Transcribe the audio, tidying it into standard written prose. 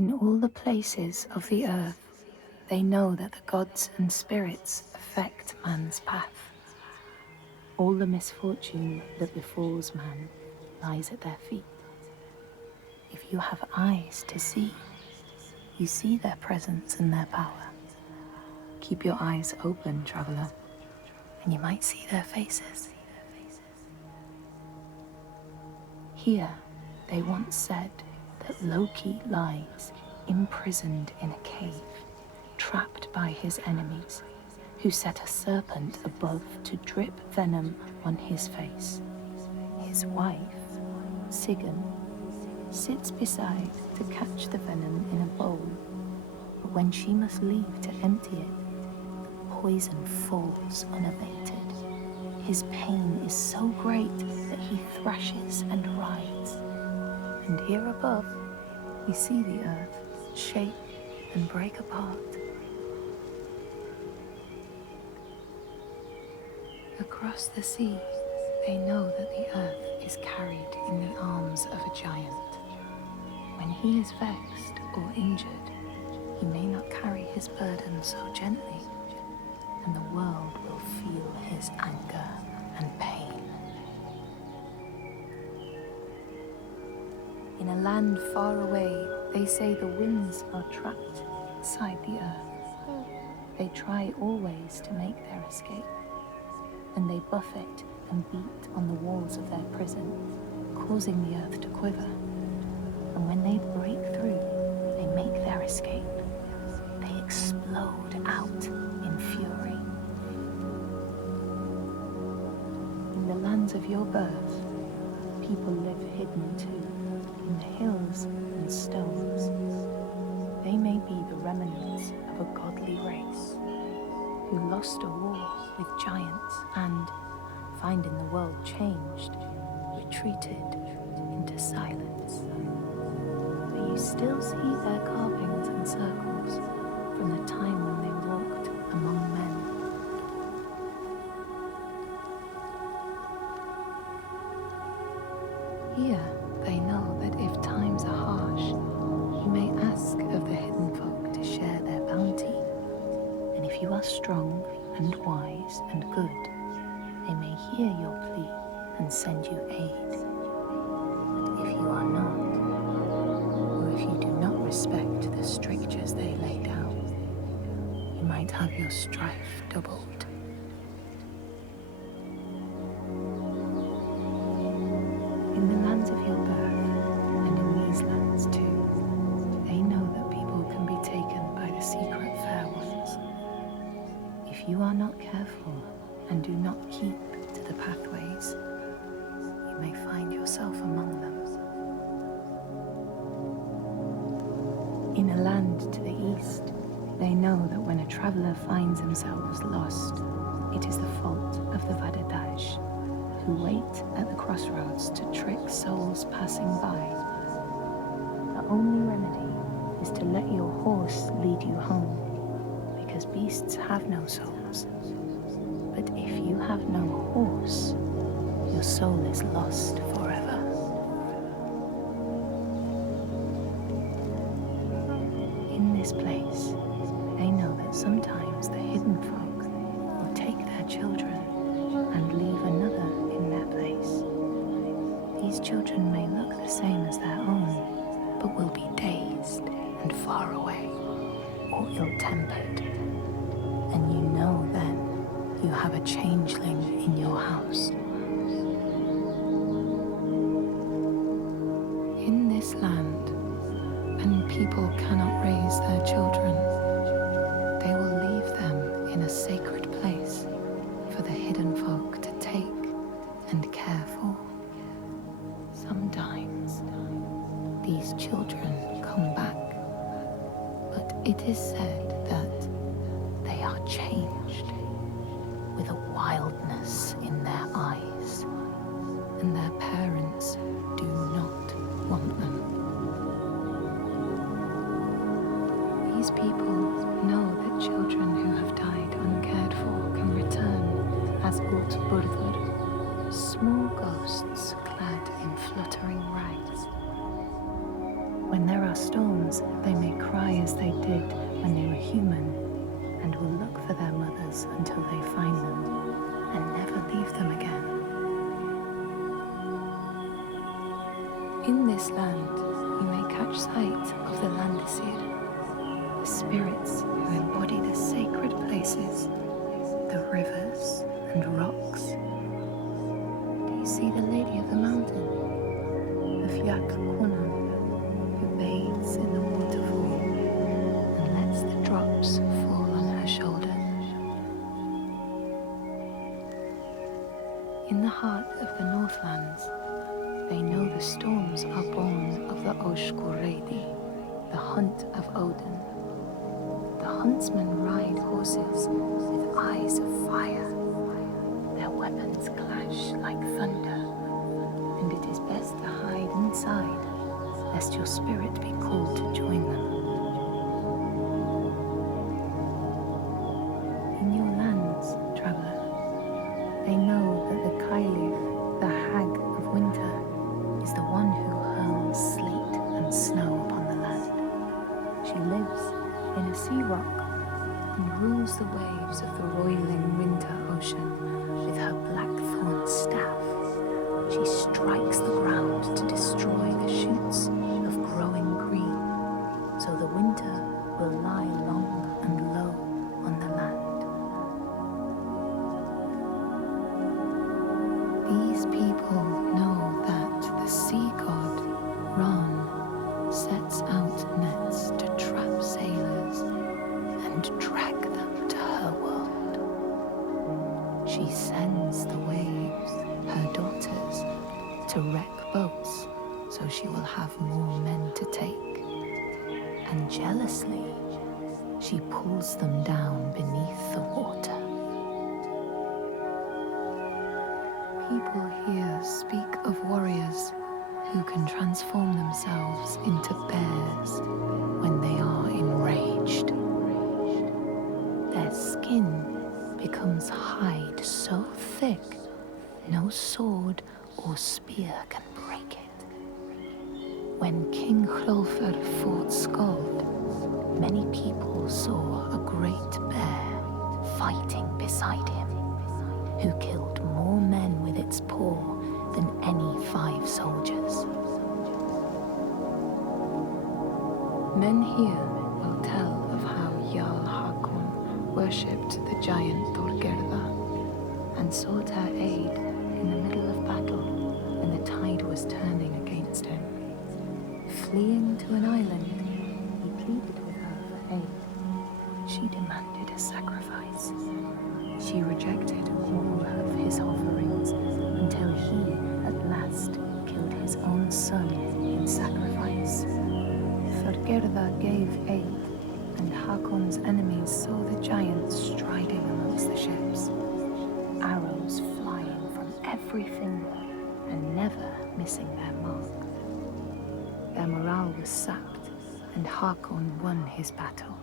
In all the places of the earth, they know that the gods and spirits affect man's path. All the misfortune that befalls man lies at their feet. If you have eyes to see, you see their presence and their power. Keep your eyes open, traveler, and you might see their faces. Here, they once said that Loki lies imprisoned in a cave, trapped by his enemies, who set a serpent above to drip venom on his face. His wife, Sigyn, sits beside to catch the venom in a bowl, but when she must leave to empty it, the poison falls unabated. His pain is so great that he thrashes and writhes. And here above, we see the earth shake and break apart. Across the sea, they know that the earth is carried in the arms of a giant. When he is vexed or injured, he may not carry his burden so gently, and the world will feel his anger and pain. In a land far away, they say the winds are trapped inside the earth. They try always to make their escape, and they buffet and beat on the walls of their prison, causing the earth to quiver. And when they break through, they make their escape. They explode out in fury. In the lands of your birth, people live hidden too, in the hills and stones. They may be the remnants of a godly race, who lost a war with giants and, finding the world changed, retreated into silence. But you still see their carvings and circles from the time when they walked among men. Here they know that if times are harsh, you may ask of the hidden folk to share their bounty. And if you are strong and wise and good, they may hear your plea and send you aid. But if you are not, or if you do not respect the strictures they lay down, you might have your strife doubled. In the lands of your birth, and in these lands too, they know that people can be taken by the secret fair ones. If you are not careful and do not keep to the pathways, you may find yourself among them. In a land to the east, they know that when a traveler finds themselves lost, it is the fault of the Vadadash, who wait at the crossroads to trick souls passing by. The only remedy is to let your horse lead you home, because beasts have no souls. But if you have no horse, your soul is lost forever. In this place, they know that sometimes the hidden folk will take their children and leave another in their place. These children may look the same as their own, but will be dazed and far away, or ill-tempered. And you know then you have a changeling in your house. In this land, when people cannot raise their children, they will leave them in a sacred place for the hidden folk to take and care for. Sometimes these children come back, but it is said that they are changed, with a wildness in their eyes, and their parents do not want them. These people know that children who have died uncared for can return as Útburður, small ghosts clad in fluttering rags. When there are are storms, they may cry as they did when they were human, and will look for their mothers until they find them, and never leave them again. In this land, you may catch sight of the landisir, the spirits who embody the sacred places, the rivers and rocks. Do you see the Lady of the Mountain, the Fiak Kuna, who bathes in the waterfall and lets the drops fall on her shoulders? In the heart of the Northlands, they know the storms are born of the Oshkuredi, the hunt of Odin. The huntsmen ride horses with eyes of fire. Their weapons clash like thunder, and it is best to hide inside, lest your spirit be called to join them. In your lands, traveler, they know that the Kailif, the hag of winter, is the one who hurls sleet and snow upon the land. She lives in a sea rock and rules the waves of the roiling winter ocean with her blackthorn staff. She strikes the ground to destroy the shoots of growing green, so the winter will lie long and low on the land. These people know that the sea god, Ran, sets out nets to trap sailors and drag them to her world. She sends the waves, her daughters, to wreck boats so she will have more men to take. And jealously, she pulls them down beneath the water. People here speak of warriors who can transform themselves into bears when they are enraged. Their skin becomes hide so thick no sword or spear can break it. When King Hrolfr fought Skald, many people saw a great bear fighting beside him, who killed more men with its paw than any 5 soldiers. Men here will tell of how Jarl Hakon worshipped the giant Thorgerða and sought her aid in the middle of battle when the tide was turning against him. Fleeing to an island, he pleaded with her for aid. She demanded a sacrifice. She rejected all of his offerings until he, at last, killed his own son in sacrifice. Thorgerða gave aid, and Hakon's enemies saw the giants striding amongst the ships, arrows flying from every finger and never missing their mark. Their morale was sapped, and Hakon won his battle.